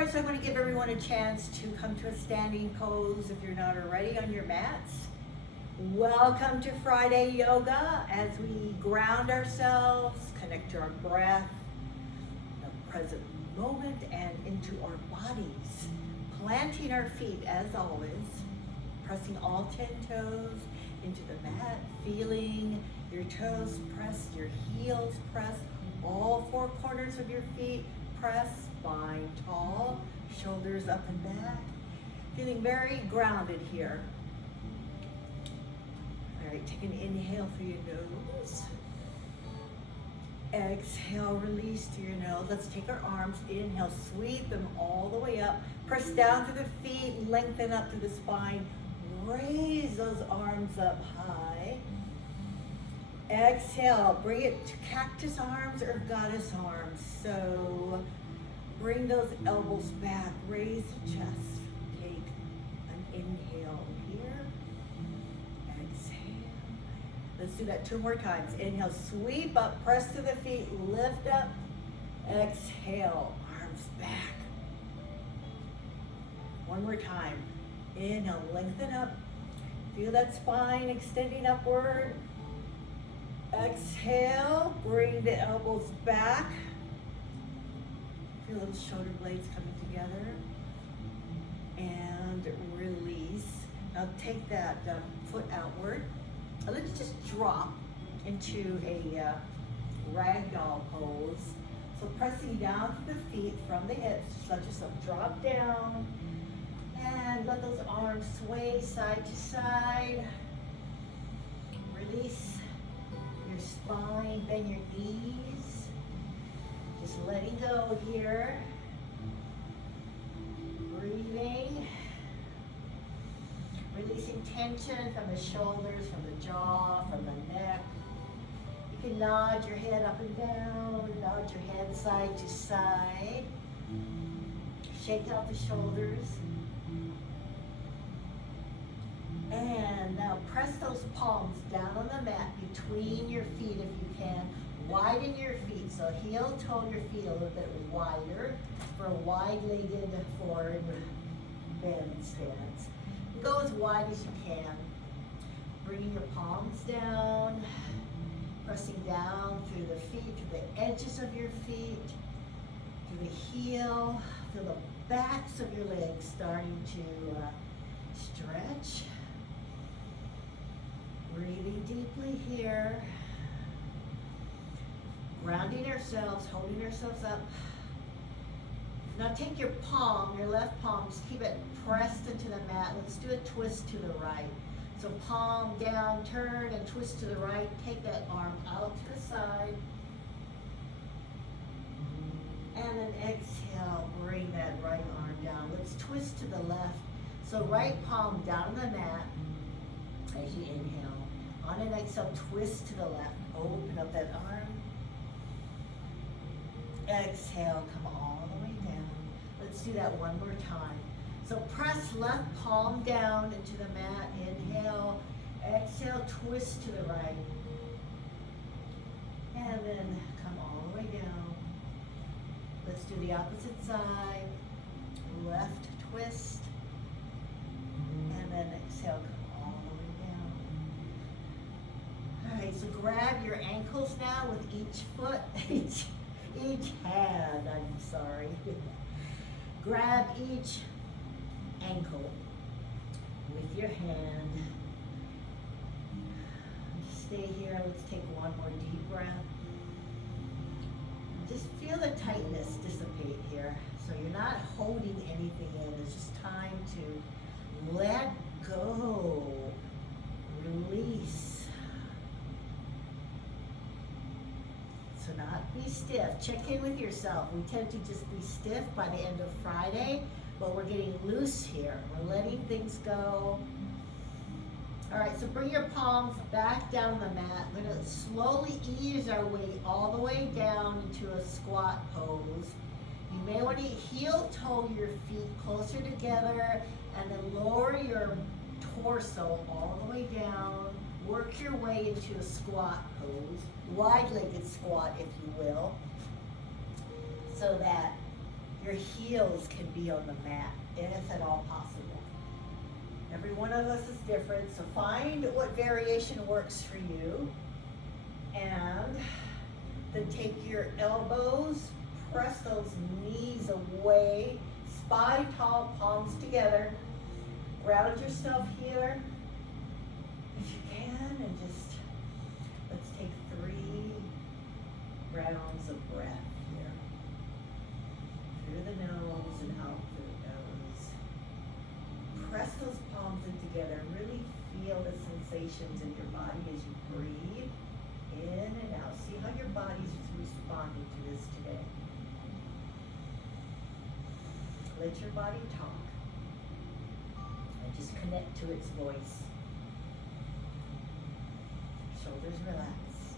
right, so I'm going to give everyone a chance to come to a standing pose if you're not already on your mats. Welcome to Friday Yoga as we ground ourselves, connect to our breath, the present moment, and into our bodies. Planting our feet as always, pressing all 10 toes into the mat, feeling your toes pressed, your heels pressed, all four corners of your feet pressed, spine tall, shoulders up and back, feeling very grounded here. All right, take an inhale through your nose. Exhale, release through your nose. Let's take our arms, inhale, sweep them all the way up. Press down to the feet, lengthen up to the spine. Raise those arms up high. Exhale, bring it to cactus arms or goddess arms. So bring those elbows back, raise the chest. Take an inhale here. Exhale. Let's do that 2 more times. Inhale, sweep up, press to the feet, lift up. Exhale, arms back. 1 more time. Inhale, lengthen up. Feel that spine extending upward. Exhale, bring the elbows back. Feel those shoulder blades coming together. And release. Now take that foot outward. And let's just drop into a ragdoll pose. So pressing down to the feet from the hips. Just let yourself drop down. And let those arms sway side to side. Release your spine, bend your knees. Just letting go here. Breathing. Releasing tension from the shoulders, from the jaw, from the neck. You can nod your head up and down, nod your head side to side. Shake out the shoulders. And now press those palms down on the mat between your feet if you can. Widen your feet, so heel toe your feet a little bit wider for a wide-legged forward bend stance. Go as wide as you can. Bringing your palms down, pressing down through the feet, through the edges of your feet, through the heel, feel the backs of your legs starting to stretch. Breathing deeply here. Grounding ourselves, holding ourselves up. Now take your palm, your left palm, just keep it pressed into the mat. Let's do a twist to the right. So palm down, turn and twist to the right. Take that arm out to the side. And then exhale, bring that right arm down. Let's twist to the left. So right palm down on the mat as you inhale. On an exhale, twist to the left. Open up that arm. Exhale, come all the way down. Let's do that 1 more time. So press left palm down into the mat. Inhale. Exhale, twist to the right. And then come all the way down. Let's do the opposite side. Left twist. And then exhale, come all the way down. All right, so grab your ankles now with each foot, each hand, I'm sorry. Grab each ankle with your hand. Stay here, let's take 1 more deep breath. Just feel the tightness dissipate here. So you're not holding anything in, it's just time to let go, release. So not be stiff. Check in with yourself. We tend to just be stiff by the end of Friday, but we're getting loose here. We're letting things go. All right, so bring your palms back down on the mat. We're going to slowly ease our way all the way down into a squat pose. You may want to heel toe your feet closer together and then lower your torso all the way down. Work your way into a squat pose, wide-legged squat if you will, so that your heels can be on the mat, if at all possible. Every one of us is different, so find what variation works for you. And then take your elbows, press those knees away, spine tall, palms together. Ground yourself here, if you can, and just, let's take 3 rounds of breath here. Through the nose and out through the nose. Press those palms in together. Really feel the sensations in your body as you breathe in and out. See how your body's responding to this today. Let your body talk. And just connect to its voice. Shoulders relaxed.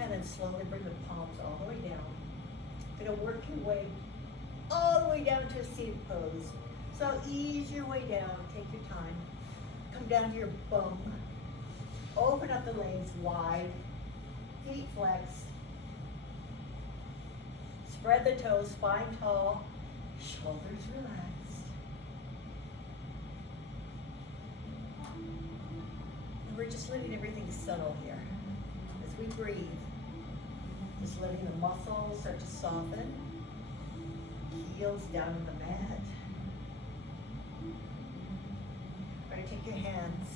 And then slowly bring the palms all the way down. You're gonna work your way all the way down to a seated pose. So ease your way down, take your time. Come down to your bum. Open up the legs wide, feet flexed. Spread the toes, spine tall, shoulders relaxed. And we're just letting everything settle here as we breathe. Just letting the muscles start to soften. Heels down on the mat. All right, take your hands.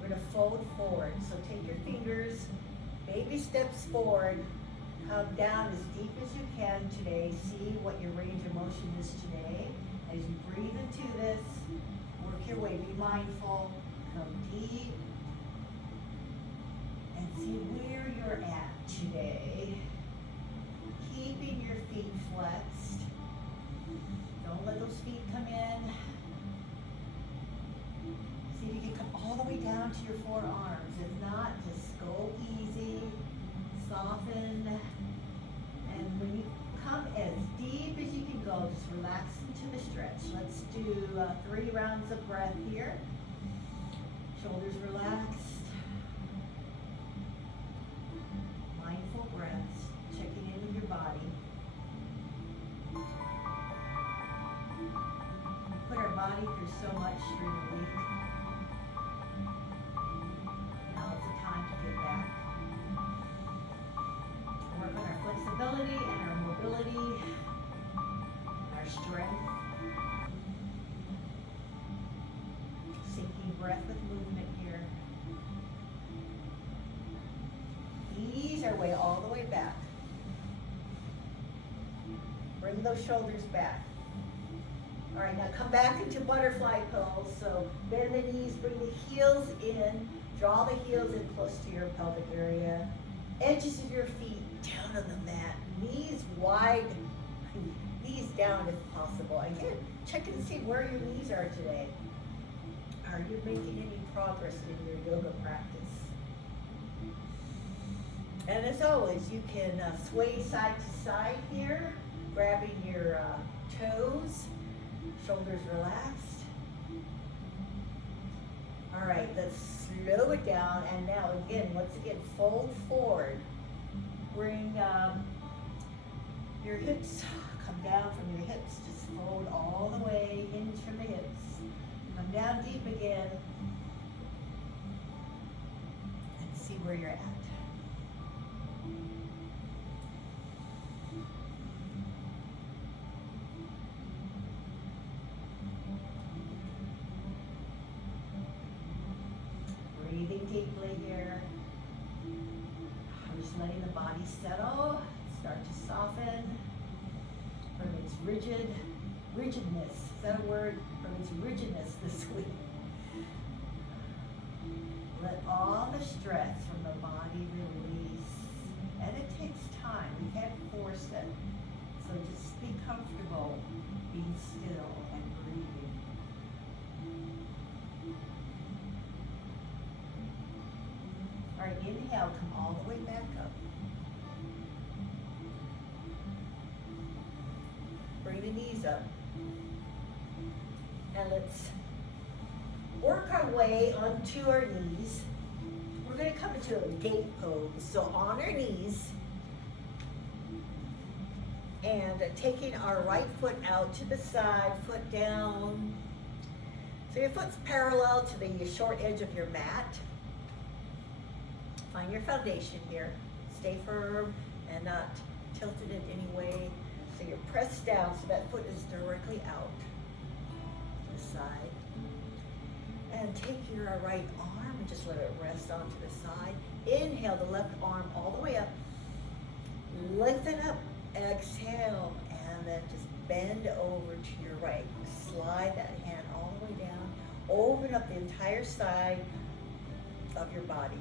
We're gonna fold forward. So take your fingers, baby steps forward. Come down as deep as you can today. See what your range of motion is today. As you breathe into this, work your way, be mindful, come deep, and see where you're at today. Keeping your feet flexed. Don't let those feet come in. See if you can come all the way down to your forearms. If not, just go easy, soften. And when you come as deep as you can go, just relax into the stretch. Let's do 3 rounds of breath here. Shoulders relaxed. Mindful breaths, checking in with your body. We put our body through so much during the week. Now is the time to get back. Work on our flexibility and our mobility, our strength. Sinking breath with movement here. Ease our way all the way back. Bring those shoulders back. All right, now come back into butterfly pose. So bend the knees, bring the heels in, draw the heels in close to your pelvic area. Edges of your feet down on the mat, knees wide, knees down if possible. Again, check and see where your knees are today. Are you making any progress in your yoga practice? And as always, you can sway side to side here, grabbing your toes, shoulders relaxed. All right, let's slow it down. And now again, once again, fold forward. Bring your hips, come down from your hips. Just fold all the way, hinge from the hips. Come down deep again. And see where you're at. Breathing deeply here. I'm just letting the body settle, start to soften from its rigidness. Is that a word? From its rigidness this week. Let all the stress from the body release. And it takes time. We can't force it. So just be comfortable being still and breathing. All right, inhale, come all the way back up. Bring the knees up. And let's work our way onto our knees. we're going to come into a gate pose. So on our knees, and taking our right foot out to the side, foot down. So your foot's parallel to the short edge of your mat. Find your foundation here. Stay firm and not tilted in any way. So you're pressed down so that foot is directly out to the side. And take your right arm and just let it rest onto the side. Inhale the left arm all the way up. Lengthen up. Exhale, and then just bend over to your right. Slide that hand all the way down. Open up the entire side of your body.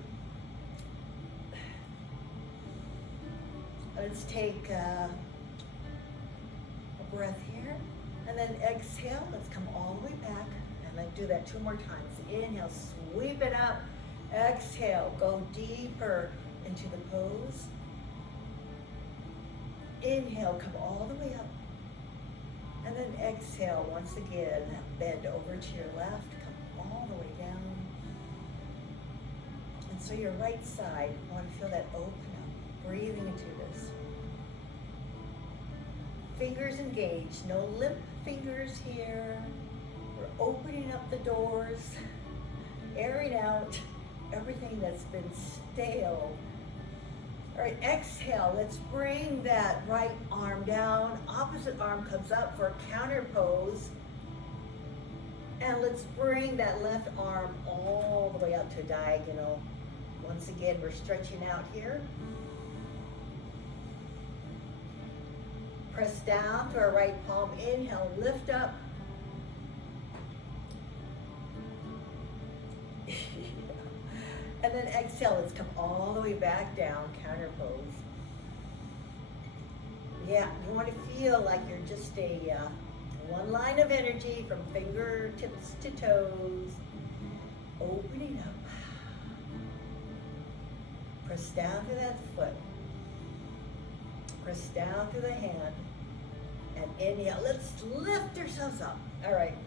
Let's take a breath here, and then exhale. Let's come all the way back, and then do that 2 more times. Inhale, sweep it up. Exhale, go deeper into the pose. Inhale, come all the way up. And then exhale, once again, bend over to your left, come all the way down. And so your right side, you want to feel that open up, breathing into this. Fingers engaged, no limp fingers here. We're opening up the doors, airing out everything that's been stale. All right, exhale. Let's bring that right arm down. Opposite arm comes up for a counter pose. And let's bring that left arm all the way out to a diagonal. Once again, we're stretching out here. Press down to our right palm. Inhale, lift up. And then exhale, let's come all the way back down, counter pose. Yeah, you want to feel like you're just a one line of energy from fingertips to toes, opening up. Press down to that foot. Press down to the hand. And inhale, let's lift ourselves up. All right,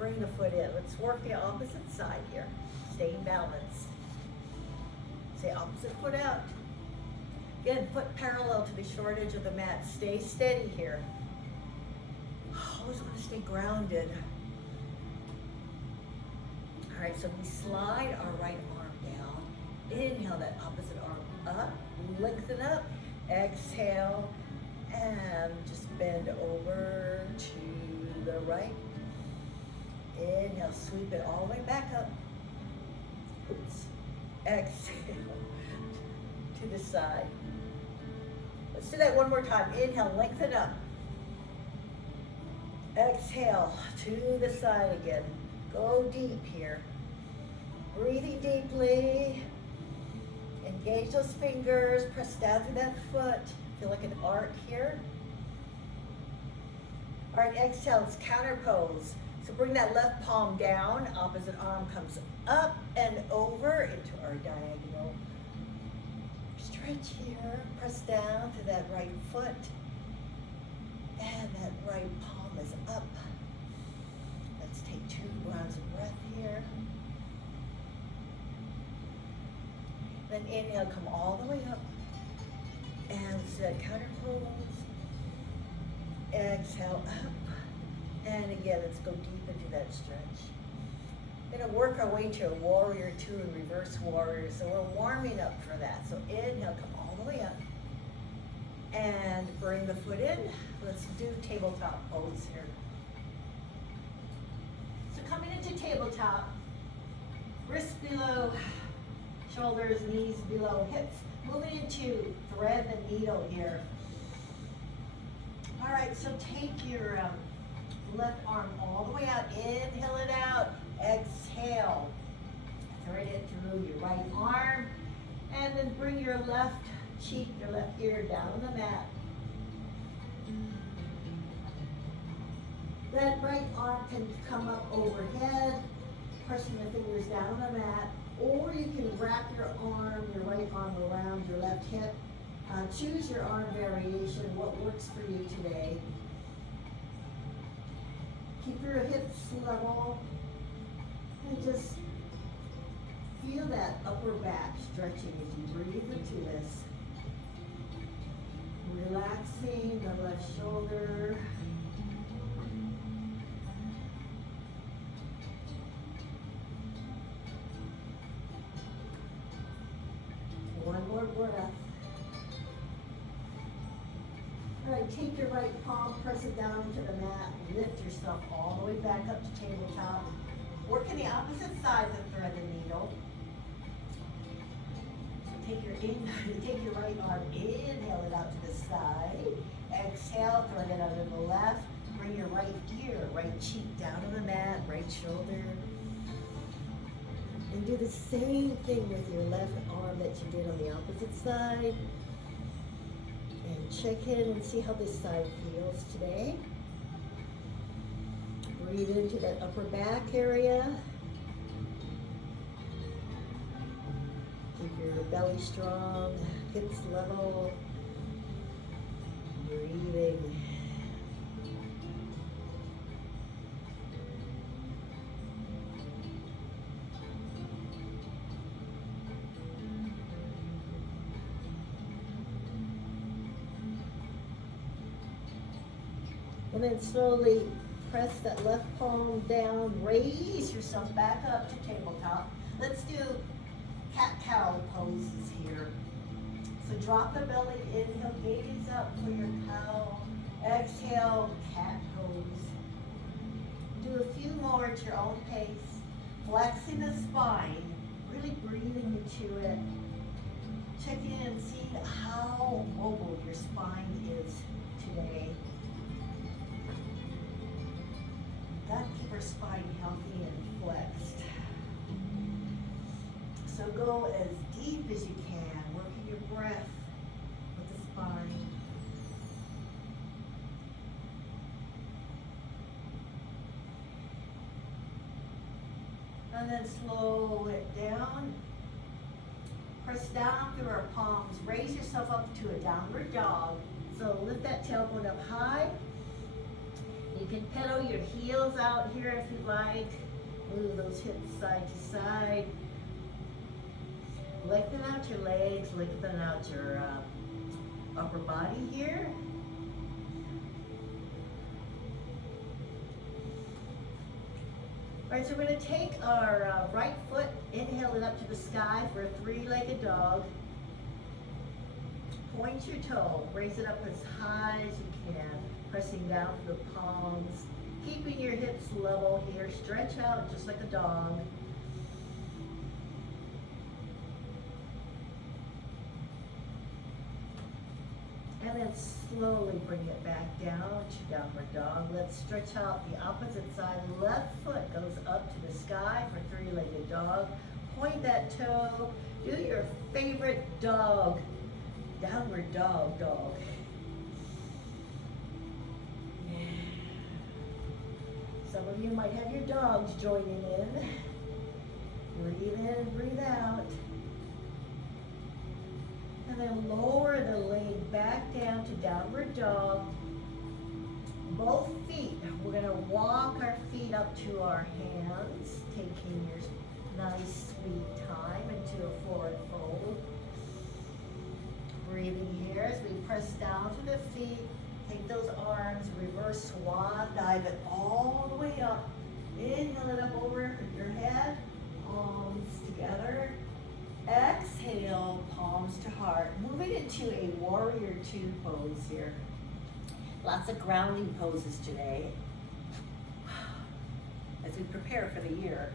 bring the foot in. Let's work the opposite side here. Stay balanced. Say opposite foot out. Again, foot parallel to the short edge of the mat. Stay steady here. Always want to stay grounded. All right, so we slide our right arm down. Inhale that opposite arm up. Lengthen up. Exhale. And just bend over to the right. Inhale, sweep it all the way back up. Oops. Exhale to the side. Let's do that one more time. Inhale, lengthen up. Exhale to the side again. Go deep here. Breathing deeply. Engage those fingers. Press down to that foot. Feel like an arc here. All right, exhale. It's counter pose. So bring that left palm down. Opposite arm comes up and over into our diagonal. Stretch here. Press down to that right foot. And that right palm is up. Let's take 2 rounds of breath here. Then inhale, come all the way up. And set counter pose. Exhale up. And again, let's go deep into that stretch. We're gonna work our way to a warrior 2 and reverse warrior. So we're warming up for that. So inhale, come all the way up. And bring the foot in. Let's do tabletop pose here. So coming into tabletop, wrists below, shoulders, knees below, hips. Moving into thread the needle here. All right, so take your left arm all the way out. Inhale it out. Exhale. Thread it through your right arm. And then bring your left cheek, your left ear down on the mat. That right arm can come up overhead, pressing the fingers down on the mat. Or you can wrap your right arm around your left hip. Choose your arm variation, what works for you today. Keep your hips level and just feel that upper back stretching as you breathe into this. Relaxing the left shoulder. One more breath. All right, take your right palm, press it down into the mat, lift yourself all the way back up to tabletop. Working the opposite side to thread the needle. So take your right arm, inhale it out to the side. Exhale, thread it under the left. Bring your right ear, right cheek down to the mat, right shoulder. And do the same thing with your left arm that you did on the opposite side. And check in and see how this side feels today. Breathe into that upper back area. Keep your belly strong, hips level. Breathing. And then slowly press that left palm down, raise yourself back up to tabletop. Let's do cat-cow poses here. So drop the belly, inhale, gaze up for your cow. Exhale, cat pose. Do a few more at your own pace. Flexing the spine, really breathing into it. Check in and see how mobile your spine is today. Gotta keep our spine healthy and flexed. So go as deep as you can, working your breath with the spine. And then slow it down. Press down through our palms. Raise yourself up to a downward dog. So lift that tailbone up high. You can pedal your heels out here if you like. Move those hips side to side. Lengthen out your legs, lengthen out your upper body here. All right, so we're going to take our right foot, inhale it up to the sky for a three-legged dog. Point your toe, raise it up as high as you can. Pressing down to the palms, keeping your hips level here. Stretch out just like a dog. And then slowly bring it back down to downward dog. Let's stretch out the opposite side. Left foot goes up to the sky for three-legged dog. Point that toe. Do your favorite dog. Downward dog, dog. Some of you might have your dogs joining in. Breathe in, breathe out. And then lower the leg back down to downward dog. Both feet, we're going to walk our feet up to our hands, taking your nice sweet time into a forward fold. Breathing here as we press down to the feet. Take those arms, reverse swan, dive it all the way up. Inhale it up over your head, palms together. Exhale, palms to heart. Moving into a warrior two pose here. Lots of grounding poses today as we prepare for the year.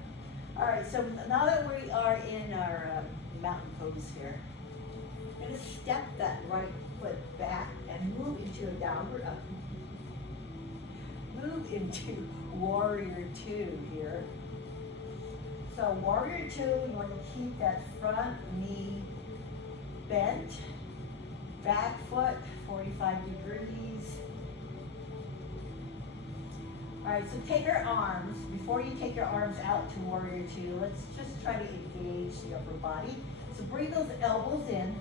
All right, so now that we are in our mountain pose here, I'm going to step that right foot back and move into a downward up. Move into warrior two here. So warrior two, you want to keep that front knee bent, back foot 45 degrees. All right, so take your arms, before you take your arms out to warrior two, let's just try to engage the upper body. So bring those elbows in,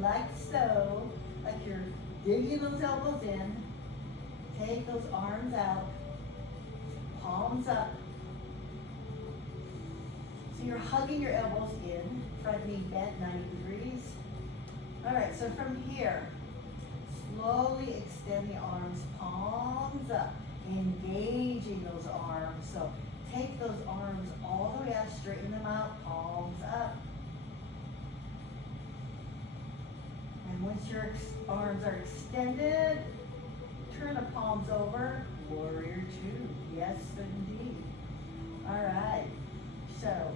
like so, like you're digging those elbows in. Take those arms out, palms up. So you're hugging your elbows in, front knee bent 90 degrees. All right, so from here, slowly extend the arms, palms up, engaging those arms. So take those arms all the way up, straighten them out, palms up. And once your arms are extended, turn the palms over, warrior two. Yes, indeed. All right, so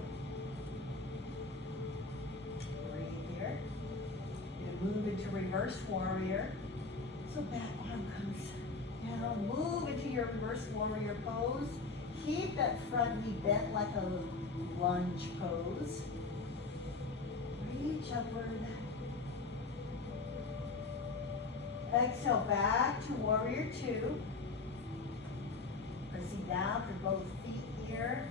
breathe here. You move into reverse warrior. So back arm comes down. Move into your reverse warrior pose. Keep that front knee bent like a lunge pose. Reach upward. Exhale back to warrior two. Pressing down for both feet here.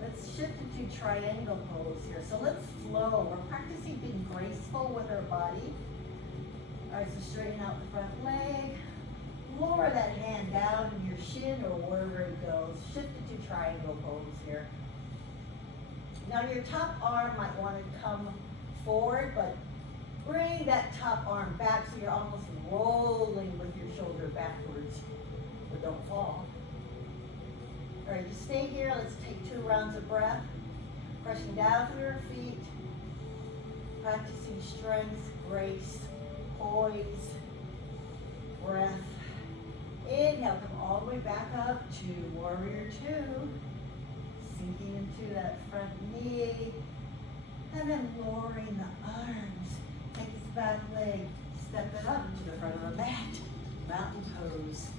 Let's shift into triangle pose here. So let's flow. We're practicing being graceful with our body. All right, so straighten out the front leg. Lower that hand down in your shin or wherever it goes. Shift into triangle pose here. Now your top arm might want to come forward, but bring that top arm back so you're almost rolling with your shoulder backwards, but don't fall. All right, you stay here. Let's take 2 rounds of breath. Pressing down through your feet. Practicing strength, grace, poise, breath. Inhale, come all the way back up to warrior two. Sinking into that front knee. And then lowering the arms. Take this back leg, step it up to the front of the mat. Mountain pose.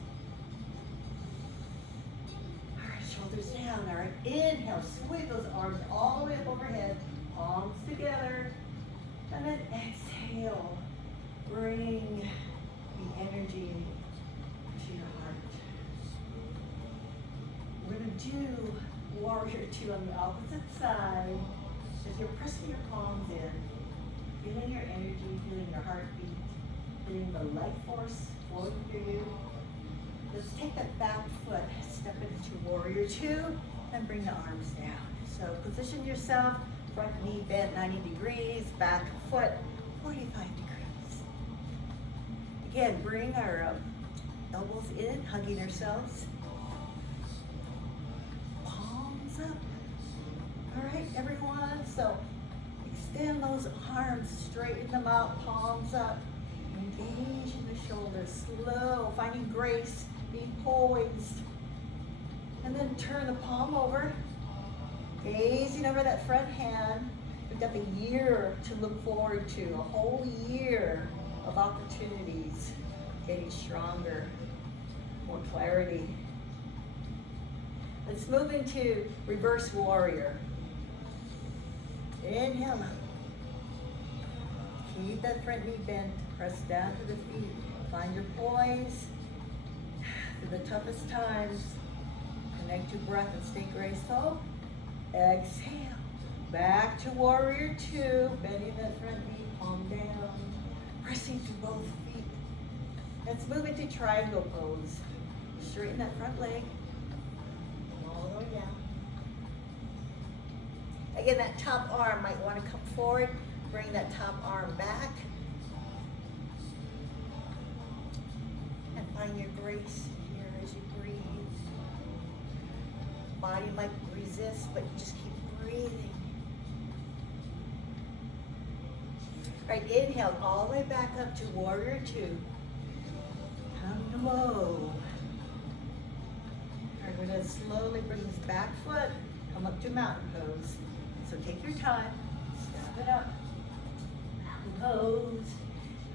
All right, shoulders down. All right, inhale, sweep those arms all the way up overhead. Palms together. And then exhale. Bring the energy to your heart. We're going to do warrior two on the opposite side. As you're pressing your palms in, feeling your energy, feeling your heartbeat, feeling the life force flowing through you. Let's take that back foot, step into warrior two, and bring the arms down. So position yourself, front knee bent 90 degrees, back foot 45 degrees. Again, bring our elbows in, hugging ourselves. Palms up. All right, everyone, so extend those arms, straighten them out, palms up. Engage in the shoulders, slow, finding grace, being poised. And then turn the palm over, gazing over that front hand. We've got the year to look forward to, a whole year of opportunities, getting stronger, more clarity. Let's move into reverse warrior. Inhale up. Keep that front knee bent, press down to the feet. Find your poise through the toughest times. Connect to breath and stay graceful. Exhale. Back to warrior two. Bending that front knee, palm down. Pressing through both feet. Let's move into triangle pose. Straighten that front leg. All the way down. Again, that top arm might want to come forward. Bring that top arm back. And find your grace here as you breathe. Body might resist, but you just keep breathing. All right, inhale all the way back up to warrior two. Come low. All right, we're going to slowly bring this back foot, come up to mountain pose. So take your time, step it up. Mountain pose.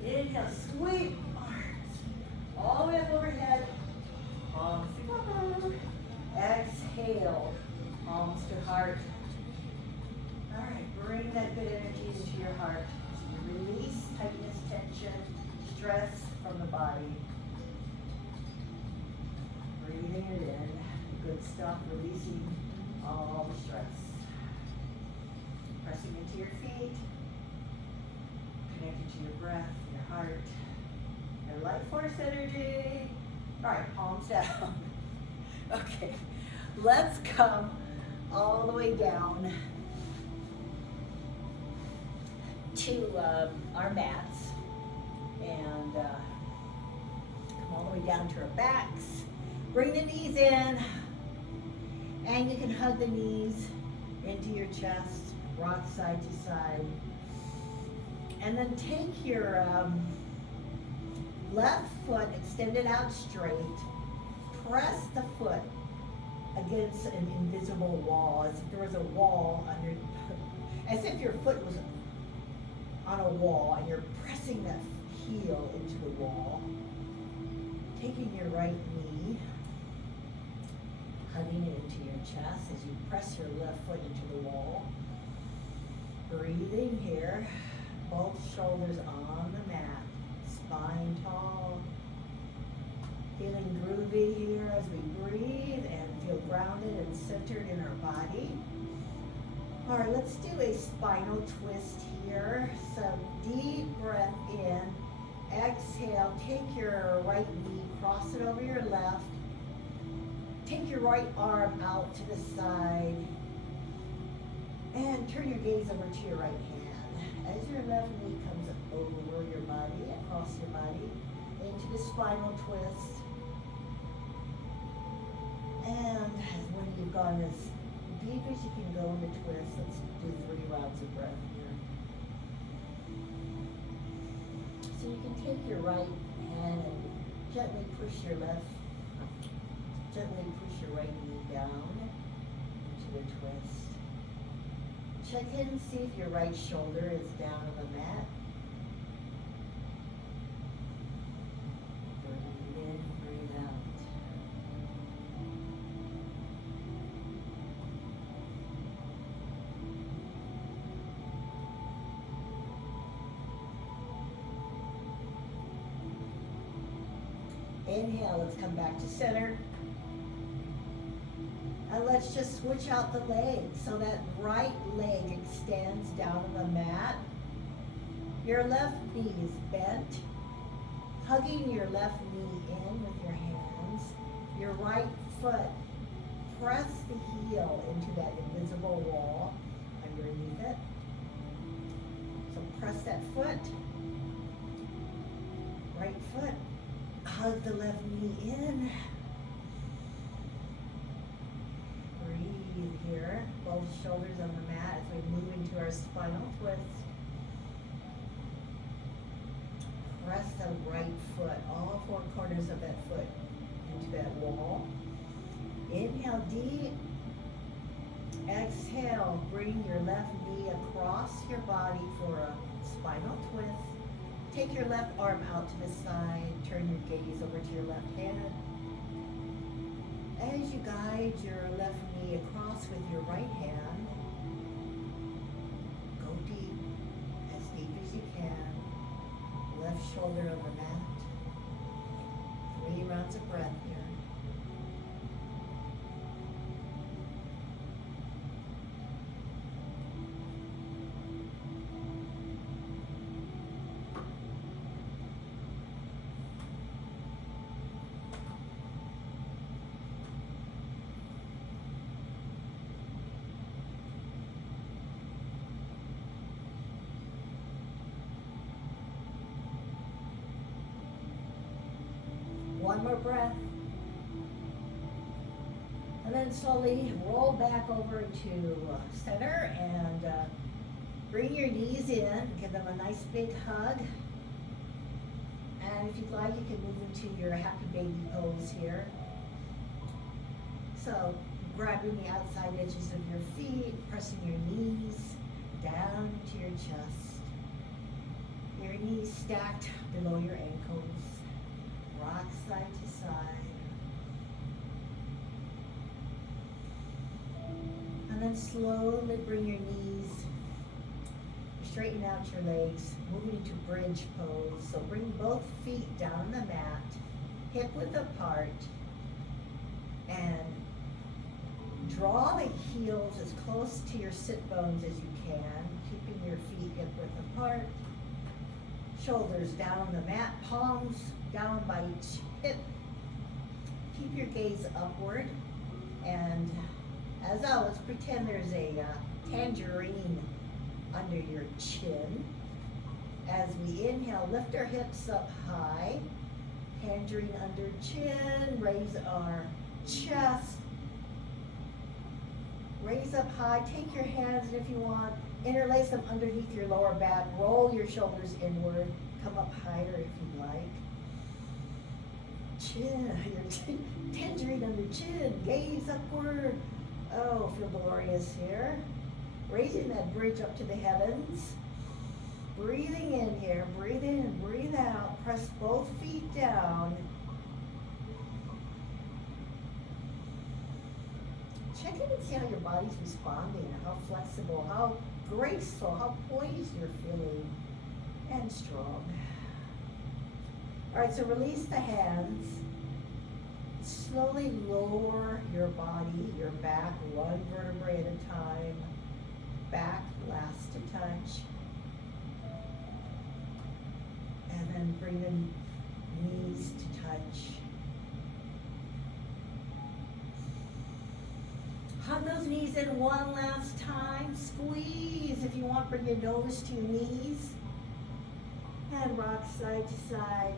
Inhale, sweep arms all the way up overhead. Palms together. Exhale, palms to heart. All right, bring that good energy into your heart. So you release tightness, tension, stress from the body. Breathing it in. Good stuff, releasing all the stress. Pressing into your feet, connected to your breath, your heart, your life force energy. All right, palms down. Okay, let's come all the way down to our mats and come all the way down to our backs. Bring the knees in, and you can hug the knees into your chest, rock side to side. And then take your left foot, extend it out straight, press the foot against an invisible wall, as if there was a wall under, as if your foot was on a wall and you're pressing that heel into the wall. Taking your right knee, hugging it into your chest as you press your left foot into the wall. Breathing here, both shoulders on the mat, spine tall. Feeling groovy here as we breathe and feel grounded and centered in our body. All right, let's do a spinal twist here. So deep breath in, exhale, take your right knee, cross it over your left. Take your right arm out to the side and turn your gaze over to your right hand. As your left knee comes over your body, across your body, into the spinal twist. And when you've gone as deep as you can go in the twist, let's do 3 rounds of breath here. So you can take your right hand and gently push your right knee down into the twist. Check in and see if your right shoulder is down on the mat. Breathe in, breathe out. Inhale, let's come back to center. And let's just switch out the legs. So that right leg extends down on the mat. Your left knee is bent. Hugging your left knee in with your hands. Your right foot, press the heel into that invisible wall underneath it. So press that foot. Right foot. Hug the left knee in. Breathe here. Both shoulders on the mat as we move into our spinal twist. Press the right foot, all 4 corners of that foot into that wall. Inhale deep. Exhale, bring your left knee across your body for a spinal twist. Take your left arm out to the side, turn your gaze over to your left hand. As you guide your left knee across with your right hand, go deep as you can. Left shoulder on the mat. 3 rounds of breath here. One more breath. And then slowly roll back over to center and bring your knees in. Give them a nice big hug. And if you'd like, you can move into your happy baby pose here. So grabbing the outside edges of your feet, pressing your knees down to your chest. Your knees stacked below your ankles. Rock side to side. And then slowly bring your knees, straighten out your legs, moving into bridge pose. So bring both feet down on the mat, hip width apart, and draw the heels as close to your sit bones as you can, keeping your feet hip width apart. Shoulders down on the mat, palms down by each hip. Keep your gaze upward, and as always, pretend there's a tangerine under your chin. As we inhale, lift our hips up high, tangerine under chin, raise our chest, raise up high, take your hands, and if you want, interlace them underneath your lower back, roll your shoulders inward, come up higher if you'd like. Chin, tangerine under chin, gaze upward. Oh, feel glorious here. Raising that bridge up to the heavens. Breathing in here, breathe in and breathe out. Press both feet down. Check in and see how your body's responding, how flexible, how graceful, how poised you're feeling, and strong. All right, so release the hands. Slowly lower your body, your back, one vertebrae at a time. Back, last to touch. And then bring the knees to touch. Hug those knees in one last time. Squeeze. If you want, bring your nose to your knees. And rock side to side.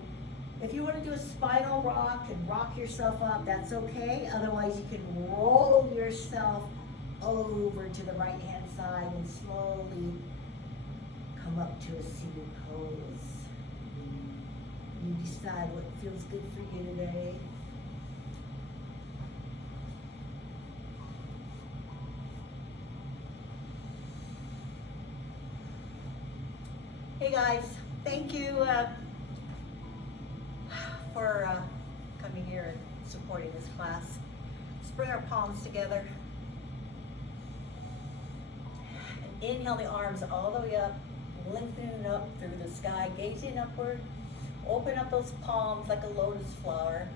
If you want to do a spinal rock and rock yourself up, that's okay. Otherwise, you can roll yourself over to the right hand side and slowly come up to a seated pose. You decide what feels good for you today. Hey guys, thank you for coming here and supporting this class. Let's bring our palms together. And inhale the arms all the way up, lengthening up through the sky, gazing upward. Open up those palms like a lotus flower.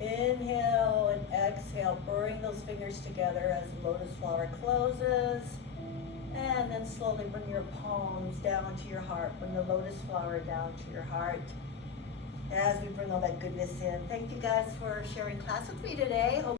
Inhale and exhale, bring those fingers together as the lotus flower closes. And then slowly bring your palms down to your heart. Bring the lotus flower down to your heart as we bring all that goodness in. Thank you guys for sharing class with me today.